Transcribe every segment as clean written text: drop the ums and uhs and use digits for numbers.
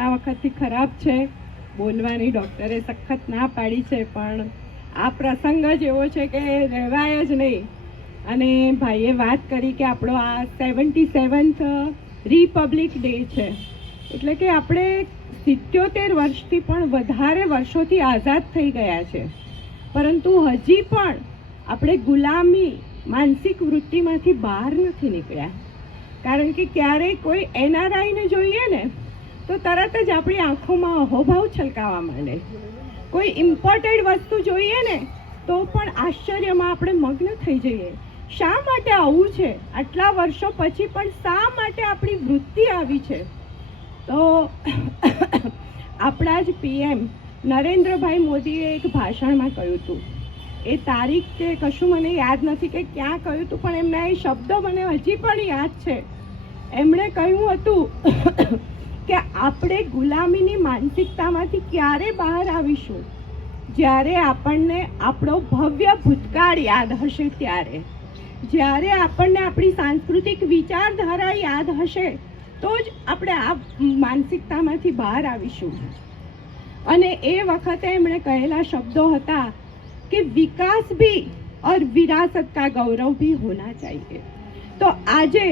ઘણા વખતથી ખરાબ છે, બોલવાની ડૉક્ટરે સખત ના પાડી છે, પણ આ પ્રસંગ જ એવો છે કે રહેવાય જ નહીં. અને ભાઈએ વાત કરી કે આપણો આ 77th રિપબ્લિક ડે છે, એટલે કે આપણે 77 વર્ષથી પણ વધારે વર્ષોથી આઝાદ થઈ ગયા છે, પરંતુ હજી પણ આપણે ગુલામી માનસિક વૃત્તિમાંથી બહાર નથી નીકળ્યા. કારણ કે ક્યારેય કોઈ એનઆરઆઈને જોઈએ ને તો તરત જ આપણી આંખોમાં અહોભાવ છલકાવા માંડે. કોઈ ઇમ્પોર્ટેડ વસ્તુ જોઈએ ને તો પણ આશ્ચર્યમાં આપણે મગ્ન થઈ જઈએ. શા માટે આવું છે? આટલા વર્ષો પછી પણ શા માટે આપણી વૃત્તિ આવી છે? તો આપણા જ પીએમ નરેન્દ્રભાઈ મોદીએ એક ભાષણમાં કહ્યું હતું, એ તારીખ કે કશું મને યાદ નથી કે ક્યાં કહ્યું હતું, પણ એમના એ શબ્દો મને હજી પણ યાદ છે. એમણે કહ્યું હતું કે આપણે ગુલામીની માનસિકતામાંથી ક્યારે બહાર આવીશું? જ્યારે આપણને આપણો ભવ્ય ભૂતકાળ યાદ હશે ત્યારે, જ્યારે આપણને આપણી સાંસ્કૃતિક વિચારધારા યાદ હશે તો જ આપણે આ માનસિકતામાંથી બહાર આવીશું. અને એ વખતે એમણે કહેલા શબ્દો હતા कि विकास भी और विरासत का गौरव भी होना चाहिए. तो આજે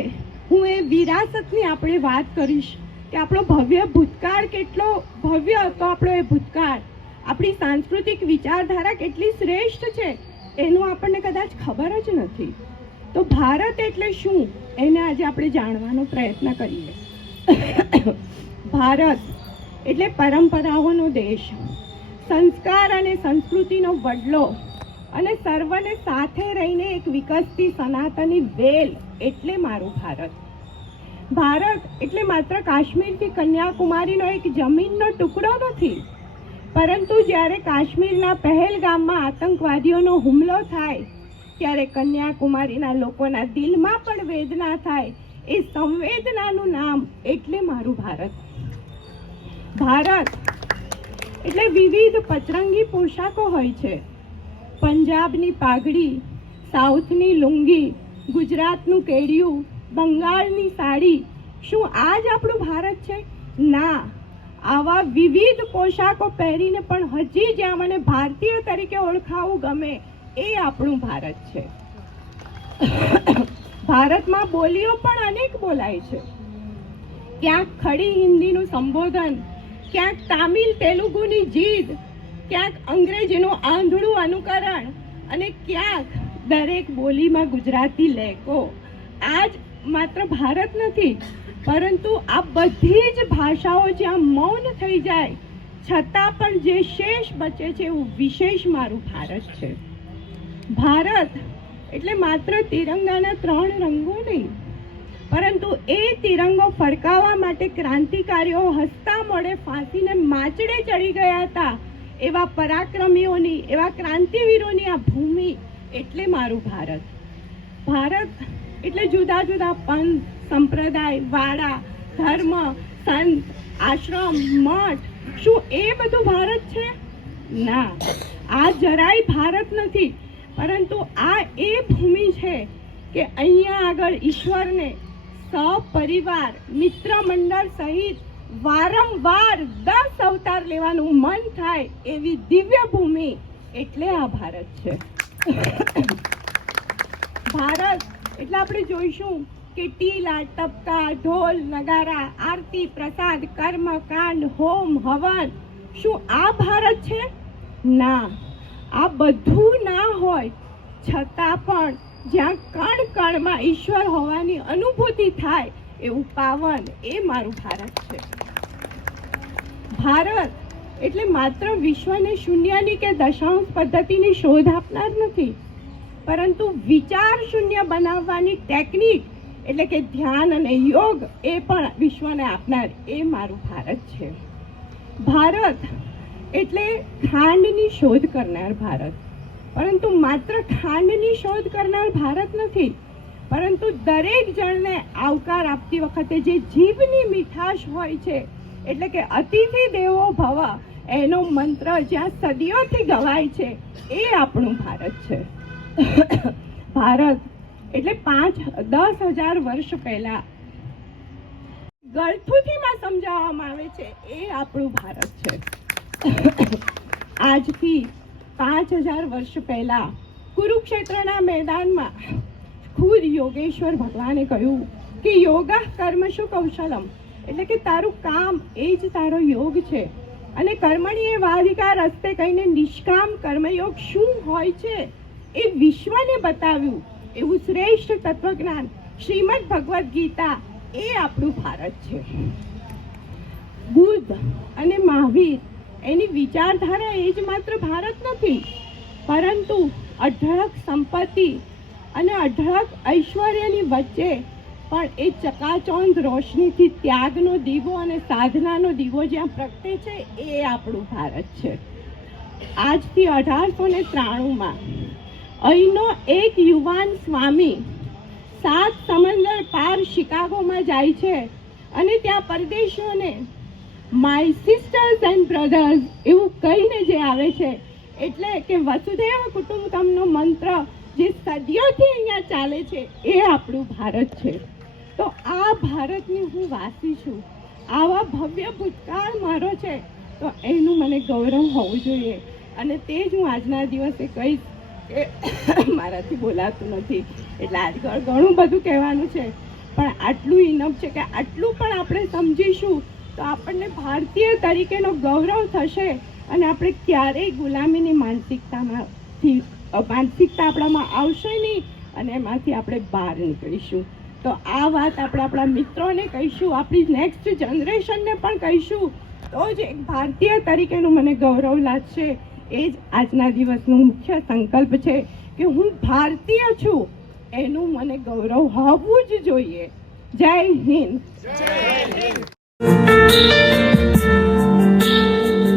હું એ વિરાસતની આપણે વાત કરીશ કે આપણો ભવ્ય ભૂતકાળ કેટલો ભવ્ય હતો. આપણો એ ભૂતકાળ, આપણી સાંસ્કૃતિક વિચારધારા કેટલી શ્રેષ્ઠ છે એનું આપણને કદાચ ખબર જ નથી. તો ભારત એટલે શું એને આજે આપણે જાણવાનો પ્રયત્ન કરીએ. ભારત એટલે પરંપરાઓનો દેશ, સંસ્કાર અને સંસ્કૃતિનો વડલો અને સર્વને સાથે રહીને એક વિકસતી સનાતની વેલ એટલે મારું ભારત. ભારત એટલે માત્ર કાશ્મીરથી કન્યાકુમારીનો એક જમીનનો ટુકડો નથી, પરંતુ જ્યારે કાશ્મીરના પહેલગામમાં આતંકવાદીઓનો હુમલો થાય ત્યારે કન્યાકુમારીના લોકોના દિલમાં પણ વેદના થાય. એ સંવેદનાનું નામ એટલે મારું ભારત. ભારત એટલે વિવિધ પચરંગી પોશાકો હોય છે. પંજાબની પાઘડી, સાઉથની લુંગી, ગુજરાતનું કેડિયું, બંગાળની સાડી. શું આ જ આપણું ભારત છે? ના. આવા વિવિધ પોશાકો પહેરીને પણ હજી જ્યાં મને ભારતીય તરીકે ઓળખાવું ગમે એ આપણું ભારત છે. ભારતમાં બોલીઓ પણ અનેક બોલાય છે. ક્યાંક ખડી હિન્દીનું સંબોધન, ક્યાંક તામિલ તેલુગુની જીદ, ક્યાંક અંગ્રેજીનું આંધળું અનુકરણ અને ક્યાંક દરેક બોલીમાં ગુજરાતી લહેકો. આ જ માત્ર ભારત નથી, પરંતુ આ બધી જ ભાષાઓ જ્યાં મૌન થઈ જાય છતાં પણ જે શેષ બચે છે એવું વિશેષ મારું ભારત છે. ભારત એટલે માત્ર તિરંગાના 3 રંગો નહીં, પરંતુ એ તિરંગો ફરકાવવા માટે ક્રાંતિકારીઓ હસતા મોઢે ફાંસીને માચડે ચડી ગયા હતા એવા પરાક્રમીઓની, એવા ક્રાંતિવીરોની આ ભૂમિ એટલે મારું ભારત. ભારત એટલે જુદા જુદા પંથ, સંપ્રદાય, વાડા, ધર્મ, સંત, આશ્રમ, મઠ. શું એ બધું ભારત છે? ના, આ જરાય ભારત નથી, પરંતુ આ એ ભૂમિ છે કે અહીંયા આગળ ઈશ્વરને સપરિવાર, મિત્ર મંડળ સહિત વારંવાર 10 અવતાર લેવાનું મન થાય એવી દિવ્ય ભૂમિ એટલે આ ભારત છે. ભારત એટલે આપણે જોઈશું કે ટીલા, ટપકા, ઢોલ, નગારા, આરતી, પ્રસાદ, કર્મ, કાંડ, હોમ, હવન. શું આ ભારત છે? ના. આ બધું ના હોય છતાં પણ જ્યાં કણ કણમાં ઈશ્વર હોવાની અનુભૂતિ થાય એવું પાવન એ મારું ભારત છે. ભારત એટલે માત્ર વિશ્વને શૂન્યની કે દશાંશ પદ્ધતિની શોધ આપનાર નથી, પરંતુ વિચાર શૂન્ય બનાવવાની ટેકનિક એટલે કે ધ્યાન અને યોગ એ પણ વિશ્વને આપનાર એ મારું ભારત છે. ભારત એટલે ખાંડની શોધ કરનાર ભારત, પરંતુ માત્ર ખાંડની શોધ કરનાર ભારત નથી, પરંતુ દરેક જણને આવકાર આપતી વખતે જે જીભની મીઠાશ હોય છે એટલે કે અતિથિ દેવો ભવ એનો મંત્ર જ્યાં સદીઓથી ગવાય છે એ આપણું ભારત છે. ભારત એટલે 5-10 હજાર વર્ષ પહેલા ગળથુથીમાં સમજાવવામાં આવે છે એ આપણું ભારત છે. આજથી 5000 વર્ષ પહેલા કુરુક્ષેત્રના મેદાનમાં ખુદ યોગેશ્વર ભગવાને કહ્યું કે યોગા કર્મશુ કૌશલમ, એટલે કે તારું કામ એ જ તારો યોગ છે. અને કર્મણીએ વાધિકાર હસ્તે કહીને નિષ્કામ કર્મયોગ શું હોય છે એ વિશ્વને બતાવ્યું. એવું શ્રેષ્ઠ તત્વજ્ઞાન શ્રીમદ ભગવદ્ ગીતા એ આપણું ભારત છે. બુદ્ધ અને મહાવીર એની વિચારધારા એ જ માત્ર ભારત નથી, પરંતુ અઢળક સંપત્તિ અને અઢળક ઐશ્વર્યની વચ્ચે પણ એ ચકાચોંધ રોશનીથી ત્યાગનો દીવો અને સાધનાનો દીવો જ્યાં પ્રગટે છે એ આપણું ભારત છે. આજથી 1893માં અહીંનો એક યુવાન સ્વામી 7 સમંદર પાર શિકાગોમાં જાય છે અને ત્યાં પરદેશીઓને માય સિસ્ટર્સ એન્ડ બ્રધર્સ એવું કહીને જે આવે છે, એટલે કે વસુધૈવ કુટુંબકમનો મંત્ર જે સદીઓથી અહીંયા ચાલે છે એ આપણું ભારત છે. તો આ ભારતની હું વાસી છું, આવા ભવ્ય ભૂતકાળ મારો છે, તો એનું મને ગૌરવ હોવું જોઈએ. અને તે જ હું આજના દિવસે કહીશ કે મારાથી બોલાતું નથી, એટલે આજકાલ ઘણું બધું કહેવાનું છે, પણ આટલું ઇનફ છે કે આટલું પણ આપણે સમજીશું તો આપણને ભારતીય તરીકેનો ગૌરવ થશે અને આપણે ક્યારેય ગુલામીની માનસિકતા આપણામાં આવશે નહીં અને એમાંથી આપણે બહાર નીકળીશું. તો આ વાત આપણે આપણા મિત્રોને કહીશું, આપણી નેક્સ્ટ જનરેશનને પણ કહીશું, તો જ એક ભારતીય તરીકેનું મને ગૌરવ લાગશે. એ જ આજના દિવસનું મુખ્ય સંકલ્પ છે કે હું ભારતીય છું એનું મને ગૌરવ હોવું જ જોઈએ. જય હિન્દ.